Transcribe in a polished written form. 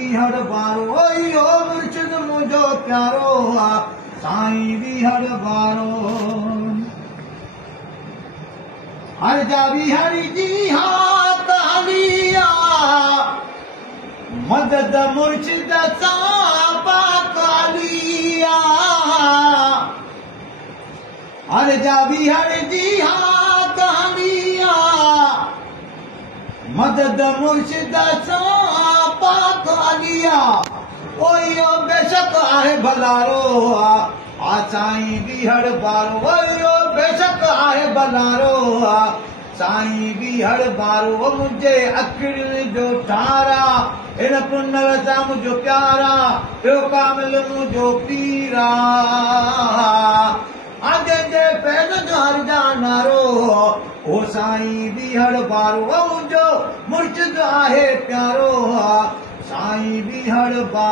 बीहड़ बारो इहो मुर्शिद मुंहिंजो प्यारो आ साईं बीहड़ बारो हर जा बिहारी जी हा तालिया मदद मुर्शिद सां पाकालिया हर जा बिहारी जी हा तालिया मदद मुर्शिद सां पाकालिया ओ इहो बेशक आहे भलारो आ साईं बीहड़ बारो इहो बेशक आहे भलारो आ साईं बीहड़ बारो मुंहिंजे अखियुनि जो ठारा हिन पुनर सां मुंहिंजो प्यारा ॿियो कामिल मुंहिंजो पीरा जंहिंजे पैर जो हर जा नारो ओ साईं बीहड़ बारो मुंहिंजो मुर्शिद आहे प्यारो साईं बीहड़ बारो